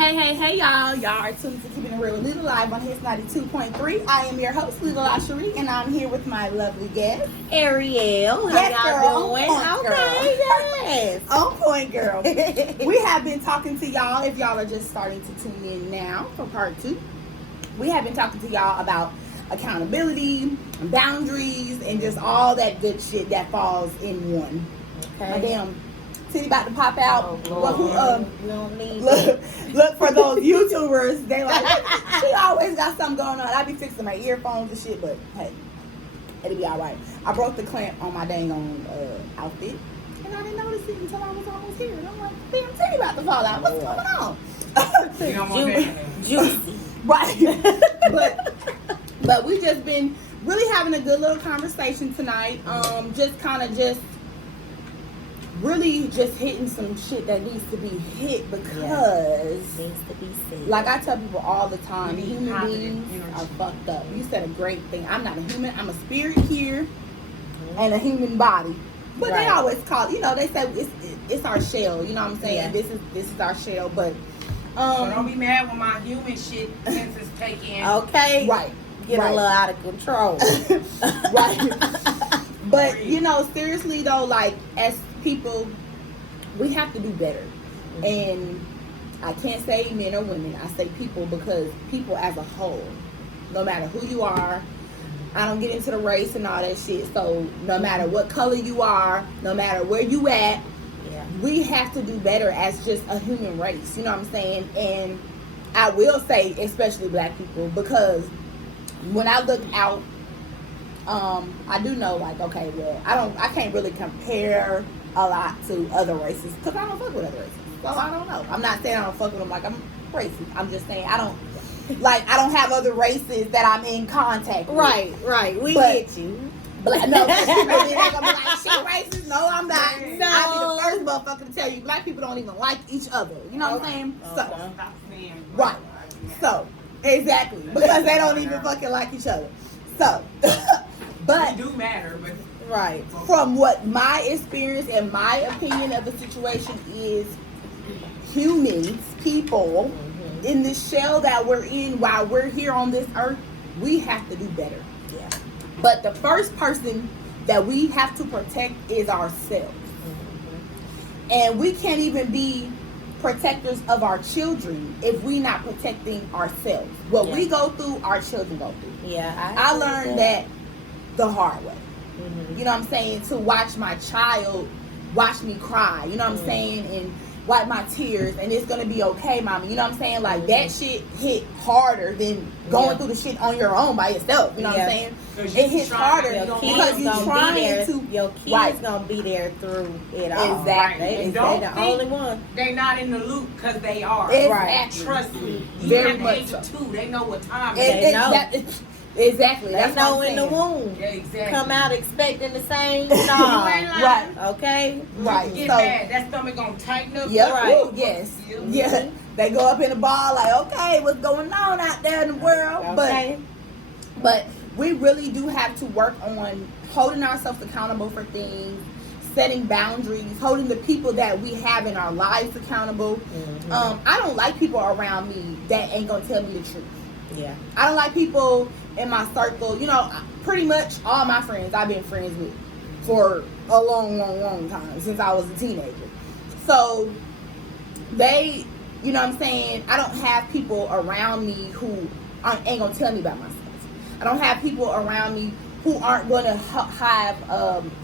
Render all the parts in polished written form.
Hey, y'all. Y'all are tuned to Keeping It Real with Lila live on His 92.3. I am your host, Lila Lasherie, and I'm here with my lovely guest, Ariel. How yes, y'all girl, doing? On point, Okay, yes. On point, girl. We have been talking to y'all, if y'all are just starting to tune in now for part 2. We have been talking to y'all about accountability, boundaries, and just all that good shit that falls in one. Okay. My damn titty about to pop out. Oh, you don't need look for those YouTubers. They like, she always got something going on. I be fixing my earphones and shit, but hey, it'll be all right. I broke the clamp on my dang on outfit, and I didn't notice it until I was almost here. And I'm like, damn, titty about to fall out. What's going on? You don't want that. juicy. Right. but we just been really having a good little conversation tonight. Really just hitting some shit that needs to be hit because Needs to be said. like I tell people all the time, We need human positive beings energy. are fucked up. You said a great thing. I'm not a human. I'm a spirit here and a human body. But they Right. always call, they say it's our shell. You know what I'm saying? Yeah. This is our shell. But So don't be mad when my human shit senses take in. Okay. right, Get right. a little out of control. Right. But seriously though, like as people, we have to do better. And I can't say men or women. I say people because people as a whole, no matter who you are, I don't get into the race and all that shit. So no matter what color you are, no matter where you at, Yeah. we have to do better as just a human race. You know what I'm saying? And I will say, especially black people, because when I look out, I do know, like, okay, well, I can't really compare a lot to other races because I don't fuck with other races. So I don't know. I'm not saying I don't fuck with them like I'm racist. I'm just saying I don't have other races that I'm in contact with. Right. We But- get you. Black, no, she really ain't gonna be like, she racist. No, I'm not. No. I'll be the first motherfucker to tell you, black people don't even like each other. You know what I'm saying? So, Stop saying right. So, exactly. Because they don't even fucking like each other. So, but It do matter, but Right. from what my experience and my opinion of the situation is, humans, people, in this shell that we're in while we're here on this earth, we have to do better. Yeah. But the first person that we have to protect is ourselves. And we can't even be protectors of our children if we not protecting ourselves. What we go through, our children go through. Yeah. I learned that the hard way. Mhm. You know what I'm saying? To watch my child watch me cry. You know what I'm saying? And wipe my tears, and it's gonna be okay, mommy. You know what I'm saying? Like that shit hit harder than going through the shit on your own by yourself. You know what I'm saying? 'Cause you It hits trying, harder you Your don't kids because you're gonna trying be there. to. Your kids Right. gonna be there through it all. Exactly. They, And they don't the think- only one. they not in the loop because they are. Exactly. Trust me. Very Even at the much age of so. 2, they know what time It- it They is. know. Exactly. They That's know what I'm in the saying. womb. Yeah, exactly. Come out expecting the same. You ain't No. lying. Right. Okay. Right. Get So. mad. That stomach gonna tighten up. Yep. Right. Ooh, yes. Yeah. They go up in the ball like, okay, what's going on out there in the world? Okay. But we really do have to work on holding ourselves accountable for things, setting boundaries, holding the people that we have in our lives accountable. I don't like people around me that ain't gonna tell me the truth. Yeah. I don't like people in my circle. Pretty much all my friends I've been friends with for a long time, since I was a teenager. So they, you know what I'm saying? I don't have people around me who ain't gonna tell me about myself. I don't have people around me who aren't gonna have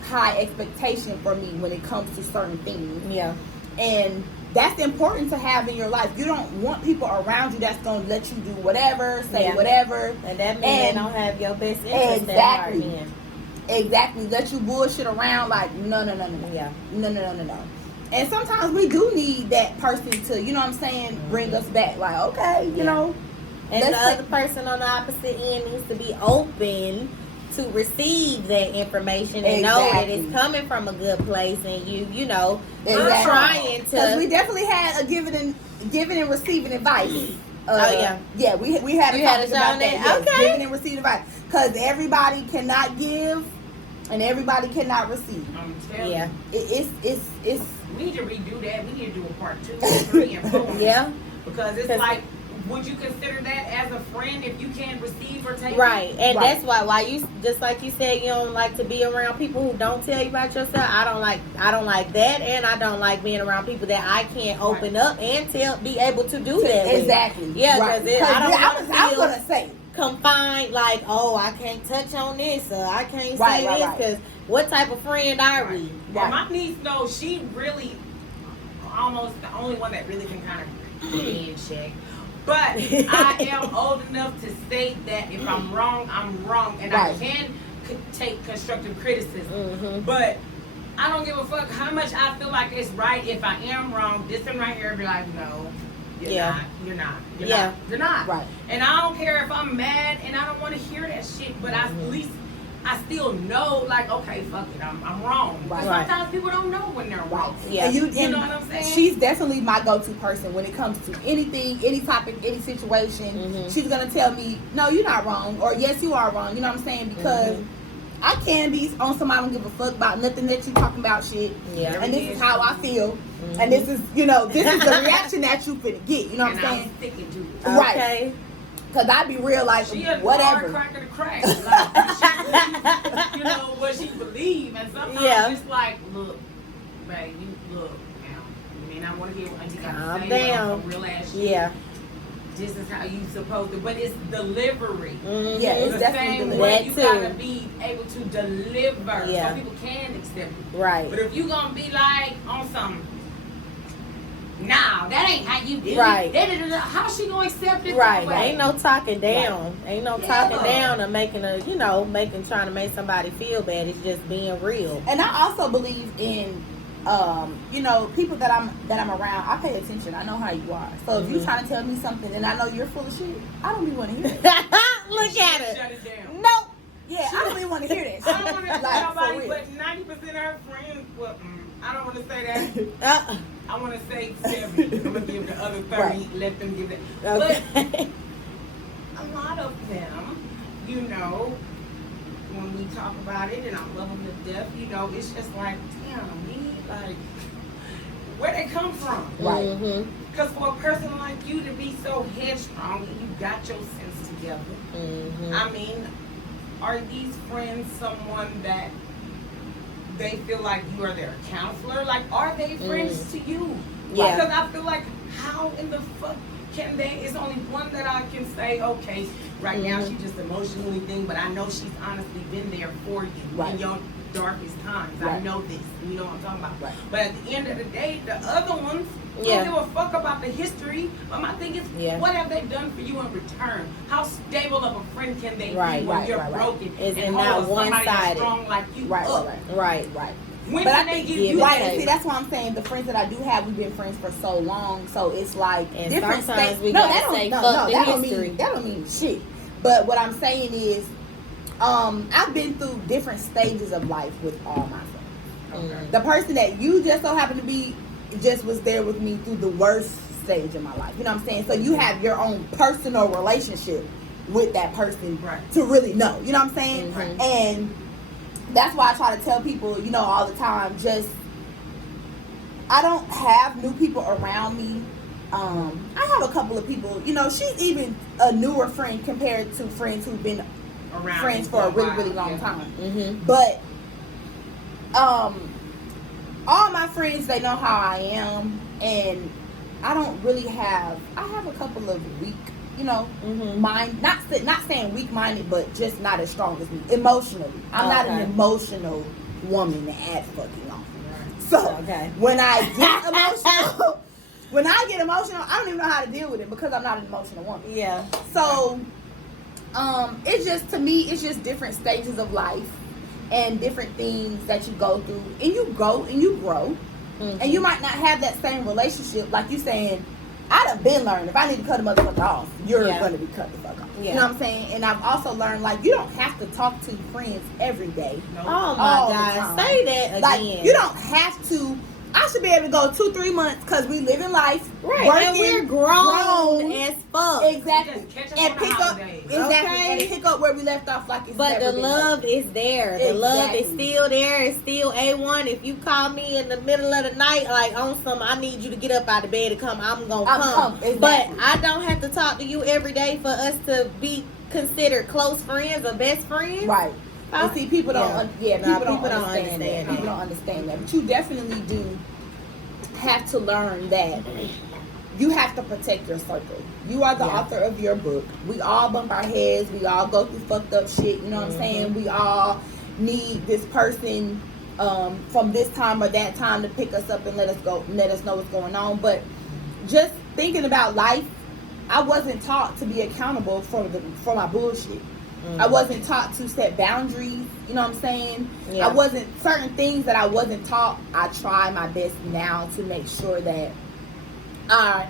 high expectation for me when it comes to certain things. Yeah. And that's important to have in your life. You don't want people around you that's gonna let you do whatever, say whatever. And that means they don't have your best interest Exactly. at heart then. Exactly. Let you bullshit around like no. Yeah. No. And sometimes we do need that person to, you know what I'm saying, bring us back. Like, okay, you know. And the let's other person on the opposite end needs to be open to receive that information and know that it's coming from a good place, and you know, Exactly. trying Because to. we definitely had a giving and receiving advice. Yeah, we had a You had topic a show about on that. that? Yes, Okay. giving and receiving advice. Because everybody cannot give and everybody cannot receive. I'm telling Yeah. you. It's We need to redo that. We need to do a part 2, 3, and 4. Yeah. because it's like, would you consider that as a friend if you can't receive or take? Right, it? and that's why you, just like you said, you don't like to be around people who don't tell you about yourself. I don't like that, and I don't like being around people that I can't open up and be able to do that. Exactly. With. Yeah, because I was gonna say confined, like, oh, I can't touch on this, or I can't Right, say right, this, right. because what type of friend are we? Well, my niece knows, she really almost the only one that really can kind of get me in check. But I am old enough to state that if I'm wrong, I'm wrong, and I can take constructive criticism. But I don't give a fuck how much I feel like it's right. If I am wrong, this one right here be like, no, you're not. Right. And I don't care if I'm mad and I don't want to hear that shit, but at least I still know, like, okay, fuck it, I'm wrong. Right. Sometimes people don't know when they're wrong. Yeah. And You know what I'm saying? She's definitely my go-to person when it comes to anything, any topic, any situation. She's gonna tell me, no, you're not wrong, or yes, you are wrong. You know what I'm saying? Because I can be on somebody, I don't give a fuck about nothing that you talking about shit. Yeah. And this is how I feel. And this is, this is the reaction that you finna get. You know what I'm saying? I'm sticking to it. Right. Okay. Cause I be real like She a whatever. cracker to crack. Like, she believe, what she believe, and sometimes it's like, look, babe, you look now. You may not want to hear what auntie got to say, but on some real ass shit. Yeah. This is how you supposed to, but it's delivery. Yeah, it's The definitely same delivery. way That you too. gotta be able to deliver. Yeah. Some people can accept it. Right. But if you gonna be like on some, nah, that ain't how you did Right. it. How she gonna accept it? Right. That way? Ain't no talking down. Ain't no talking Yeah. down or making trying to make somebody feel bad. It's just being real. And I also believe in people that I'm around. I pay attention. I know how you are. So if you trying to tell me something and I know you're full of shit, I don't even want to hear it. Look at it. Shut it down. Nope. Yeah, I don't even want to hear that. I don't want to Like, tell for nobody, real. but 90% of her friends. Well, I don't want to say that. I want to say 70. I'm gonna give the other 30. Right. Let them give it. Okay. But a lot of them, when we talk about it, and I love them to death. It's just like, damn, like, where they come from? Right. Because for a person like you to be so headstrong and you got your sense together, I mean, are these friends someone that they feel like you are their counselor? Like, are they friends to you? Yeah. Because I feel like, how in the fuck can they? It's only one that I can say, okay, right now she's just emotionally thing, but I know she's honestly been there for you in your darkest times. I know this. You know what I'm talking about. Right. But at the end of the day, the other ones don't give a fuck about the history. But my thing is, what have they done for you in return? How stable of a friend can they be when you're broken Is and not hold somebody that's one-sided. strong like you Right. up? Right. When But I can they think give give you it right. back. And see, that's why I'm saying the friends that I do have, we've been friends for so long. So it's like And different sometimes states. we No, gotta that say don't. fuck the That don't history. mean that don't mean shit. But what I'm saying is, I've been through different stages of life with all my friends. Okay. The person that you just so happen to be just was there with me through the worst stage of my life. You know what I'm saying? So you have your own personal relationship with that person to really know. You know what I'm saying? And that's why I try to tell people, all the time, just I don't have new people around me. I have a couple of people, she's even a newer friend compared to friends who've been Around friends me for a really, while, really long time. But all my friends, they know how I am, and I don't really have. I have a couple of weak, mind. Not saying weak-minded, but just not as strong as me emotionally. I'm not an emotional woman to add fucking off. So when I get emotional, I don't even know how to deal with it because I'm not an emotional woman. Yeah. So, it's just, to me, it's just different stages of life and different things that you go through, and you go and you grow, and you might not have that same relationship. Like you saying, I'd have been learned, if I need to cut a motherfucker off, you're going to be cut the fuck off. Yeah. You know what I'm saying? And I've also learned, like, you don't have to talk to friends every day. No. Oh my God, say that again. Like, you don't have to. I should be able to go 2-3 months because we live in life. Right. Working, And we're grown as fuck. Exactly. exactly. Just catch up And on pick the up holidays. exactly Okay. and pick up where we left off like it's But never the been love is there. The love is Exactly. still there. It's still A1. If you call me in the middle of the night, like on some, I need you to get up out of bed and come. I'm gonna come. Exactly. But I don't have to talk to you every day for us to be considered close friends or best friends. Right. And see, people don't. People don't understand that. that. People don't understand that. But you definitely do have to learn that you have to protect your circle. You are the author of your book. We all bump our heads. We all go through fucked up shit. You know what I'm saying? We all need this person from this time or that time to pick us up and let us know what's going on. But just thinking about life, I wasn't taught to be accountable for my bullshit. I wasn't taught to set boundaries. You know what I'm saying? Yeah. I wasn't certain things that I wasn't taught. I try my best now to make sure that I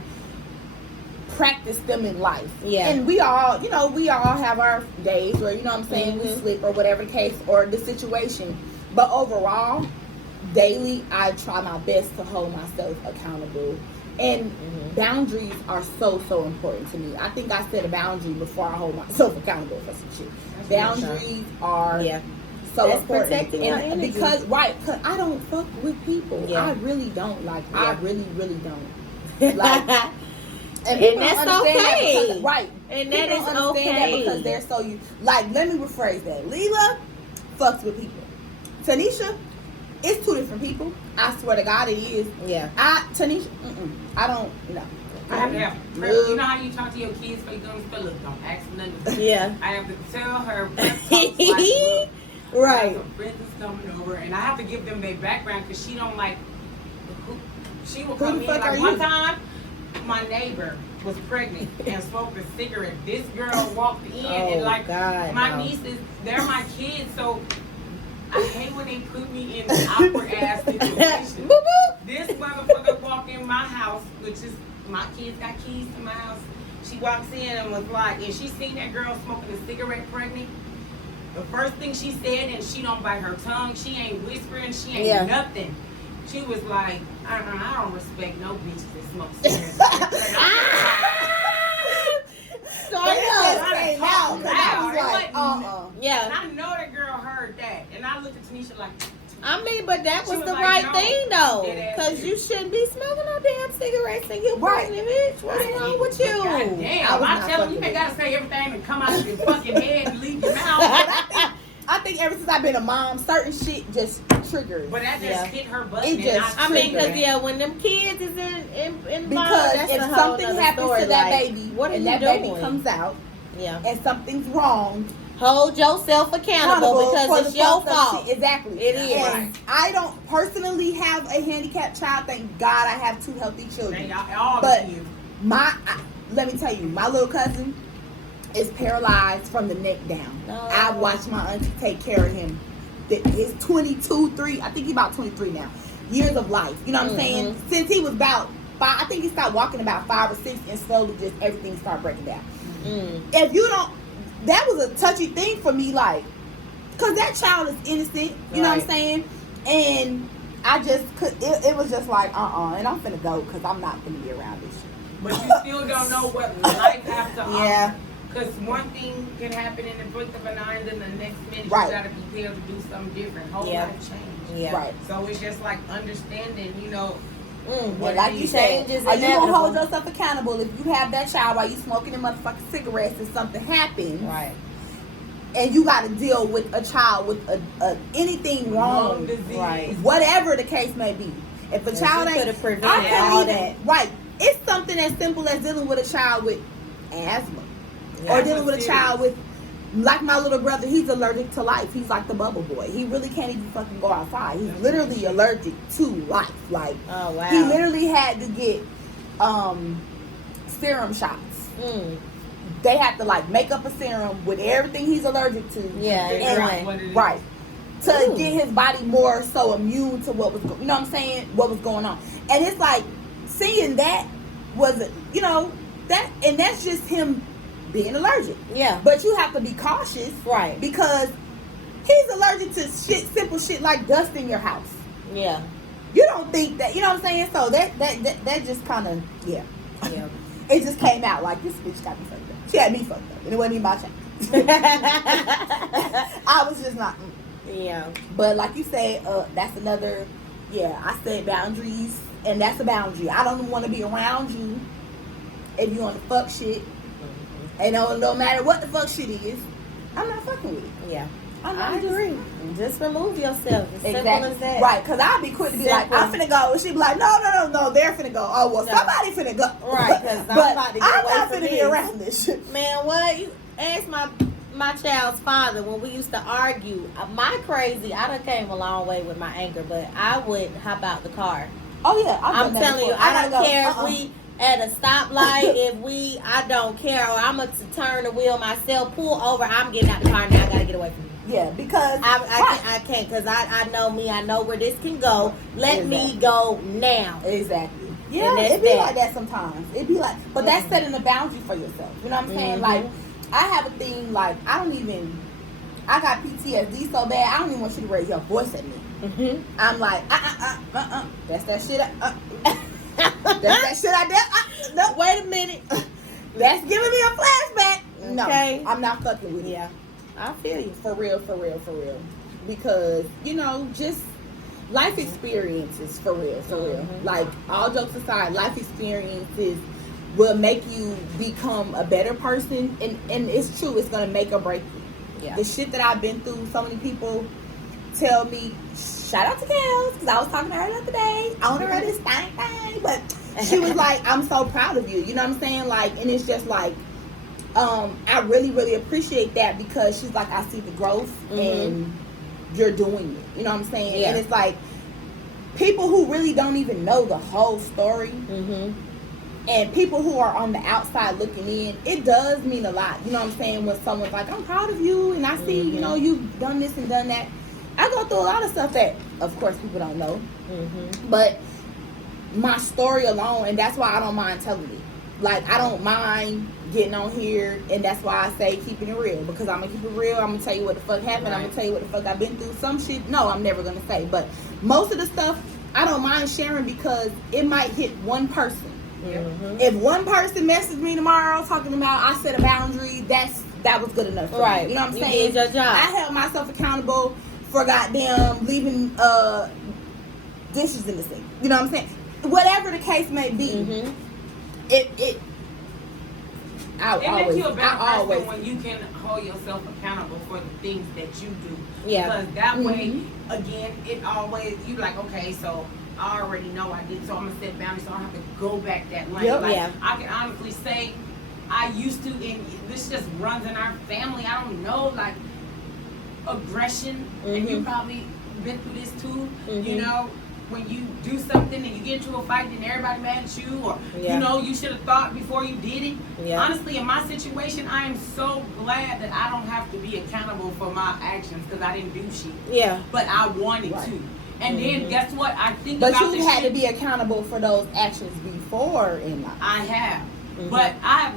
practice them in life. Yeah. And we all have our days where, you know what I'm saying, we slip or whatever the case or the situation. But overall, daily, I try my best to hold myself accountable. And boundaries are so important to me. I think I set a boundary before I hold myself accountable for some shit. Boundaries are so That's important. protecting your And energy. because I don't fuck with people. Yeah. I really don't. Like I really don't. Like And people that's don't understand that okay. because, right. And People that is don't understand okay. that because they're so like, let me rephrase that. Leela fucks with people. Tanisha, it's two different people. I swear to God it is. Yeah. Tanisha, I don't know. I have to have, you know how you talk to your kids for you going to look, don't ask them nothing. Yeah. I have to tell her, like, Right. some friends is coming over, and I have to give them their background because she don't like, she will come in, like one time, my neighbor was pregnant and smoked a cigarette. This girl walked in and like, God, my nieces, they're my kids, so I hate when they put me in an awkward ass situation. This motherfucker walked in my house, which is, my kids got keys to my house. She walks in and was like, and she seen that girl smoking a cigarette pregnant. The first thing she said, and she don't bite her tongue, she ain't whispering, she ain't nothing. She was like, I don't respect no bitches that smoke cigarettes. Yeah. And I know that girl heard that. And I looked at Tanisha like, I mean, but that was was the like, right no, thing though, dead ass because you shouldn't be smoking no damn cigarettes and you pregnant, bitch. What's wrong with you? God damn, I tell you, you ain't gotta say everything and come out your fucking head and leave your mouth. I think ever since I've been a mom, certain shit just triggers. But that just hit her butt. It just I mean, because triggered. when them kids is involved, Because that's if a whole something nother happens story. to that Like, baby, what are and you that doing? baby comes out, Yeah. and something's wrong, Hold yourself accountable for because the it's your fucked up fault. shit. Exactly. It is. And I don't personally have a handicapped child. Thank God I have two healthy children. All But you. let me tell you, my little cousin is paralyzed from the neck down. No. I watched my auntie take care of him. He's 22, 3, I think he's about 23 now. Years of life. You know what I'm saying? Since he was about 5, I think he started walking about 5 or 6 and slowly just everything started breaking down. If you don't, that was a touchy thing for me, like, because that child is innocent. You know what I'm saying? And I just it was just like, and I'm finna go because I'm not finna be around this shit. But you still don't know what life has to offer. Yeah. Because one thing can happen in the blink of an eye, and then the next minute you Right. gotta be prepared to do something different. Whole Yeah. life change. Yeah. Right. So it's just like understanding, But like you said, change is are you gonna inevitable. hold yourself accountable if you have that child while you smoking them motherfucking cigarettes and something happens, Right. and you got to deal with a child with a anything wrong, lung disease. Right. whatever the case may be. If a child you ain't, could've prevented I couldn't all even- that. Right. It's something as simple as dealing with a child with asthma, Yeah. or dealing with a That's child with, like my little brother, he's allergic to life. He's like the bubble boy. He really can't even fucking go outside. He's literally allergic to life. Like, Oh wow. he literally had to get serum shots. They have to like make up a serum with everything he's allergic to. Yeah, Figure and- out what it is. Right. To Ooh. get his body more so immune to what was you know what I'm saying? What was going on. And it's like seeing that was that's just him being allergic. Yeah. But you have to be cautious. Right. Because he's allergic to simple shit like dust in your house. Yeah. You don't think that, you know what I'm saying? So that just kind of, yeah. Yeah. it just came out like this bitch got me fucked up. She had me fucked up, and it wasn't even my child. I was just not. Yeah. But like you said, that's another. Yeah, I said boundaries, and that's a boundary. I don't want to be around you if you on the fuck shit. And no matter what the fuck shit is, I'm not fucking with it. Yeah. I agree. Just remove yourself. As simple Exactly. as that. Right, because I'll be quick to be like, I'm finna go. And she'd be like, no, they're finna go. Oh, well, somebody finna go. Right, because I'm about to get I'm away not from finna be this. around this shit. Man, what? You ask my child's father when we used to argue. My crazy, I done came a long way with my anger, but I would hop out the car. Oh, yeah. I'm telling you, I don't care if we at a stoplight, I don't care, or I'm going to turn the wheel myself, pull over, I'm getting out the car now, I got to get away from you. Yeah, because I can't, because I know me, I know where this can go. Let me go now. Exactly. Yeah, it be like that sometimes. It be like, but that's setting a boundary for yourself. You know what I'm saying? Like, I have a thing, like, I got PTSD so bad, I don't even want you to raise your voice at me. I'm like, that's that shit. That's that shit I did. No, wait a minute. That's giving me a flashback. Okay. No, I'm not fucking with you. Yeah, I feel you. For real. Because, just life experiences, for real. Like, all jokes aside, life experiences will make you become a better person. And it's true, it's going to make or break you. Yeah. The shit that I've been through, so many people tell me, shout out to Kels, because I was talking to her the other day, owner of this thing, but she was like, I'm so proud of you. You know what I'm saying? Like, and it's just like, I really, really appreciate that, because she's like, I see the growth and you're doing it. You know what I'm saying? Yeah. And it's like, people who really don't even know the whole story, and people who are on the outside looking in, it does mean a lot. You know what I'm saying? When someone's like, I'm proud of you, and I see, you've done this and done that. I go through a lot of stuff that, of course, people don't know. But my story alone, and that's why I don't mind telling it. Like, I don't mind getting on here, and that's why I say keeping it real. Because I'm going to keep it real. I'm going to tell you what the fuck happened. I'm going to tell you what the fuck I've been through. Some shit, no, I'm never going to say. But most of the stuff, I don't mind sharing, because it might hit one person. If one person messages me tomorrow talking about I set a boundary, that was good enough for me. You know what I'm saying? Did your job. I held myself accountable for goddamn leaving dishes in the sink. You know what I'm saying? Whatever the case may be, it makes you a better person when you can hold yourself accountable for the things that you do. Yeah. Because that way, again, it always, you like, okay, so I already know I did, so I'm going to set boundaries, so I don't have to go back that lane. Yep. Like, Yeah. I can honestly say, I used to, and this just runs in our family, I don't know, like, aggression, and you probably been through this too, you know, when you do something and you get into a fight and everybody mad at you, or you should have thought before you did it. Honestly, in my situation, I am so glad that I don't have to be accountable for my actions, because I didn't do shit. But I wanted to. And then guess what? I think but about you had to be accountable for those actions before in life. I have. But I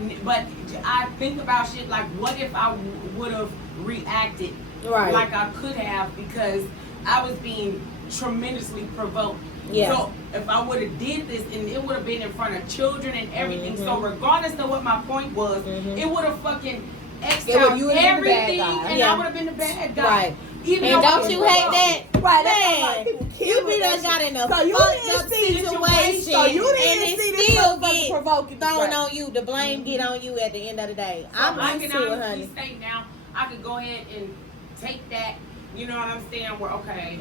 think about shit like, what if I would have reacted like I could have, because I was being tremendously provoked. So if I would have did this, and it would have been in front of children and everything, so regardless of what my point was, it would have fucking X'd out everything, and I would have been the bad guy. Even and don't you hate that? Right, man, you be done got in a fucked up situation, so you didn't and see it this still get get thrown on you. The blame get on you at the end of the day. So I'm used to it, honey. I can honestly say now, I could go ahead and take that, you know what I'm saying, where, okay,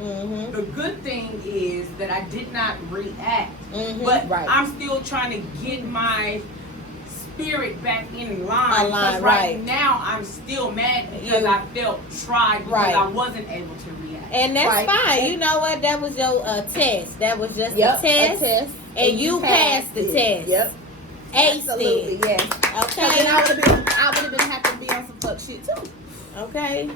the good thing is that I did not react, but I'm still trying to get my spirit back in line, because right now I'm still mad because I felt tried, because I wasn't able to react. And that's fine. You know what? That was your test. That was just a test. And you passed the test. Yep. Absolutely, yes. Okay. And I would have been happy to be on some fuck shit too. Okay.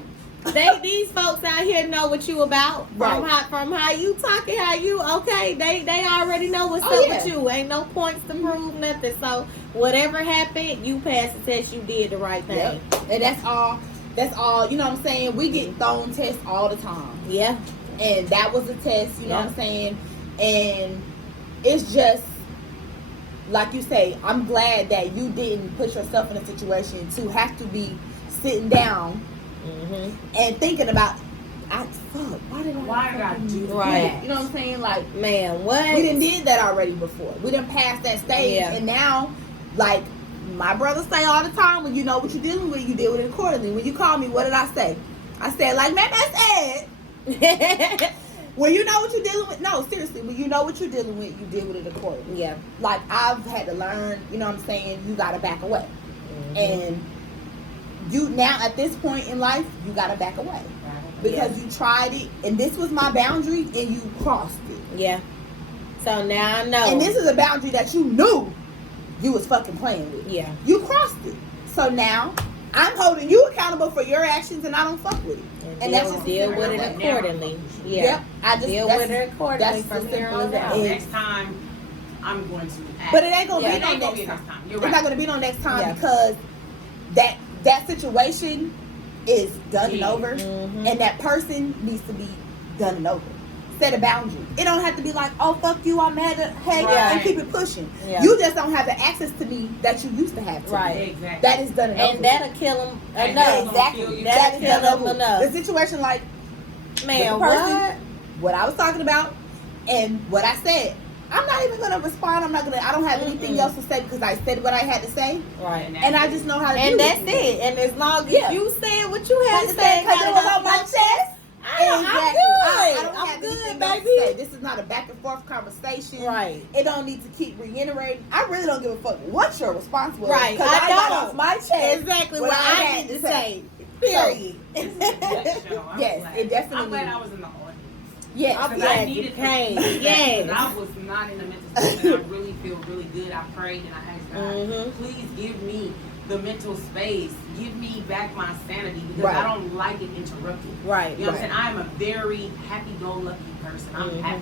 These folks out here know what you about. From how you talking, how you they already know what's up with you. Ain't no points to prove nothing. So whatever happened, you passed the test, you did the right thing. And that's all, you know what I'm saying? We get thrown tests all the time. Yeah. And that was a test, you know what I'm saying? And it's just like you say, I'm glad that you didn't put yourself in a situation to have to be sitting down and thinking about, why did I do that? Right. You know what I'm saying? Like, man, what? We done did that already before. We done passed that stage, and now, like my brothers say all the time, when you know what you're dealing with, you deal with it accordingly. When you call me, what did I say? I said, like man said. When you know what you're dealing with, no, seriously, when you know what you're dealing with, you deal with it accordingly. Yeah. Like, I've had to learn, you know what I'm saying, you gotta back away. And you, now at this point in life, you gotta back away. Because you tried it, and this was my boundary, and you crossed it. Yeah. So now I know. And this is a boundary that you knew you was fucking playing with. Yeah. You crossed it. So now, I'm holding you accountable for your actions, and I don't fuck with it. And that's just deal with it accordingly. Yeah. Yep. I just deal with it accordingly that's from the here simple on as that. out. Next time, I'm going to act. But it ain't gonna Yeah, be it no ain't gonna next be time. next time. You're It's right. not gonna be no next time, Yeah. because that situation is done and over, and that person needs to be done and over. Set a boundary. It don't have to be like, oh fuck you, I'm mad at hey, and keep it pushing. Yeah. You just don't have the access to me that you used to have. To Right. me. Exactly. That is done and over. And that'll kill him And enough. Exactly. That'll That is kill done and him over. enough. The situation, like Man, with the person, what? what I was talking about, and what I said. I'm not even gonna respond. I don't have anything else to say, because I said what I had to say. Right. And I just know how to do And it. that's it. And as long as you said what you had to Because say, it was on my chest. I'm Exactly. good. I don't I'm have good, anything else baby. to say. This is not a back and forth conversation. Right. It don't need to keep reiterating. I really don't give a fuck what your response was. Right. Because I got off my chest Exactly what what I I had need to to say. Period. I'm Yes, glad. it definitely I'm glad is. I was in the audience. Yes. I'm Because I glad you needed came. the feedback, Yes. because I was not in the mental space, and I really feel really good. I prayed and I asked God, please give me the mental space. Give me back my sanity, because Right. I don't like it interrupted. Right. You know what I'm saying? I'm a very happy-go-lucky person. I'm happy.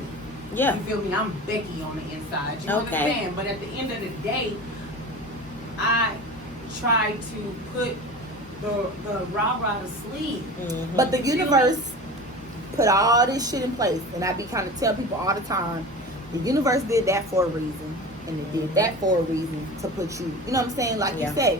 Yeah. You feel me? I'm Becky on the inside. You understand? But at the end of the day, I try to put the rah-rah to sleep. But the universe put all this shit in place, and I be kind of tell people all the time, the universe did that for a reason, and it did that for a reason to put you. You know what I'm saying? Like you said,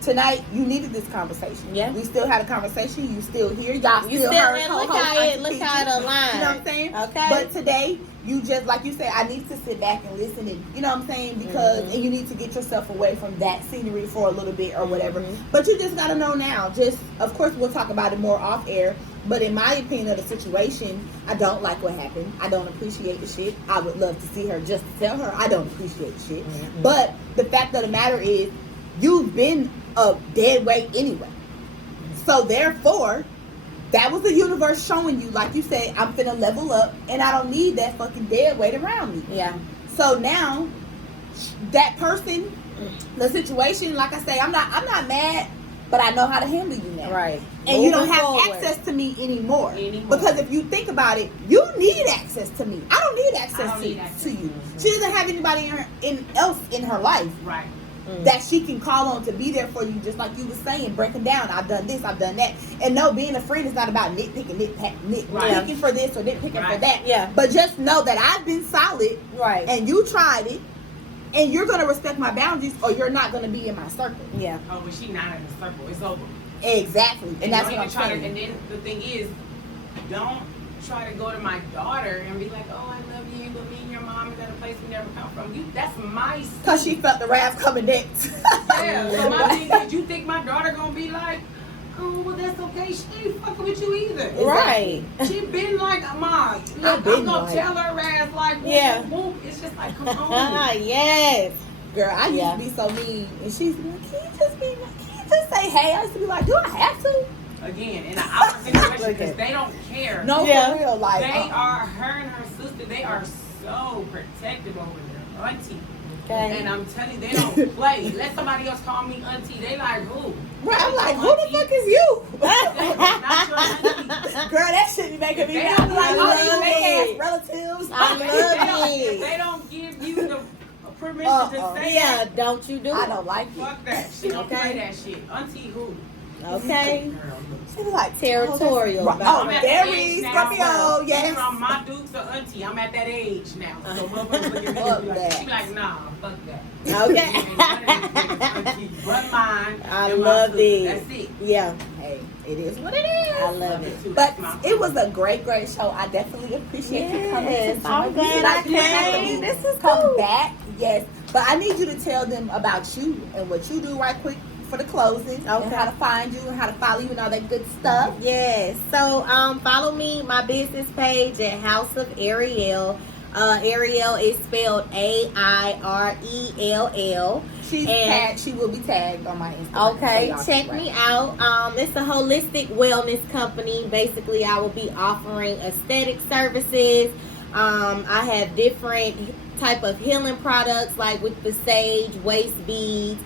tonight you needed this conversation. Yeah. We still had a conversation. You still here. Y'all You still still heard and co-host look how it Auntie aligned. Peaches. You know what I'm saying? Okay. But today, you just, like you said, I need to sit back and listen, and you know what I'm saying? Because and you need to get yourself away from that scenery for a little bit or whatever. But you just gotta know now. Just, of course, we'll talk about it more off air. But in my opinion of the situation, I don't like what happened. I don't appreciate the shit. I would love to see her just to tell her I don't appreciate the shit. But the fact of the matter is, you've been a dead weight anyway. So therefore, that was the universe showing you, like you said, I'm finna level up, and I don't need that fucking dead weight around me. Yeah. So now, that person, the situation, like I say, I'm not mad, but I know how to handle you now. Right. And you don't Moving have forward. access to me anymore. Because if you think about it, you need access to me. I don't need access to you. She doesn't have anybody else in her life Right. that she can call on to be there for you, just like you were saying, breaking down, I've done this, I've done that. And no, being a friend is not about nitpicking for this or nitpicking for that. Yeah. But just know that I've been solid, Right. and you tried it, and you're going to respect my boundaries, or you're not going to be in my circle. Yeah. Oh, but she not in the circle. It's over. Exactly. And that's don't what I'm even try saying. and then the thing is, don't try to go to my daughter and be like, oh, I love you, but me and your mom is at a place we never come from. That's my son. Because she felt the wrath coming next. Yeah. So my thing is, you think my daughter gonna be like, oh, well, that's okay. She ain't fucking with you either. Right. She been like, Mom, look, I'm gonna tell her ass like, whoop, whoop. It's just like, come on. Yes. Girl, I used to be so mean, and she's like, can you just say hey? I used to be like, do I have to? Again, in an awkward situation, because they don't care. No, for real, like They are, her and her sister, they are so protective over their auntie. Okay. And I'm telling you, they don't play. Let somebody else call me auntie. They like, who? Right, I'm like, who the fuck is you? Not your auntie. Girl, that shit be making me They mad. don't Like, like oh, these it. fake ass relatives. I love If it. they don't give you the permission to say Yeah, that, don't you do I it. don't like it. fuck that shit. Don't play that shit. Auntie who? Okay. She was like Territorial. I'm at there that is age now. Scorpio. Yes. From my dukes or auntie, I'm at that age now. So motherfuckers look at me Fuck and be like, that. she be like, nah, fuck that. Okay. Auntie, but mine. I and my love sister. this. That's it. Yeah, Hey, it is what it is. I love it. too. But That's my it was a great show. I definitely appreciate you coming to Yes, join I'm me. glad Like, I you have to came. This is come cool. back. Yes. But I need you to tell them about you and what you do right quick for the closing. And Okay. how to find you and how to follow you and all that good stuff. Yes. So follow me, my business page at House of Ariel. Ariel is spelled AIRELL. She will be tagged on my Instagram. Okay, so y'all check can me out. It's a holistic wellness company. Basically, I will be offering aesthetic services. I have different type of healing products, like with the sage, waist beads,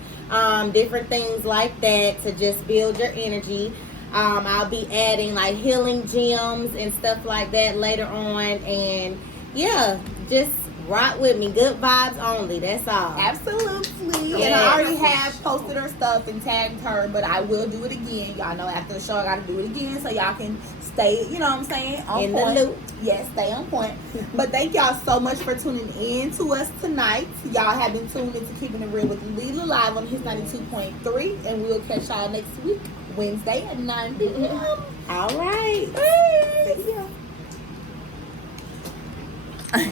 different things like that to just build your energy. I'll be adding like healing gems and stuff like that later on. And yeah, just rock with me. Good vibes only. That's all. Absolutely. Yes. And I already have posted her stuff and tagged her, but I will do it again. Y'all know after the show I gotta do it again so y'all can stay, you know what I'm saying, on In point. the loop. Yes, stay on point. But thank y'all so much for tuning in to us tonight. Y'all have been tuned into Keeping It Real with Lila live on his 92.3, and we'll catch y'all next week, Wednesday at 9 p.m. All right.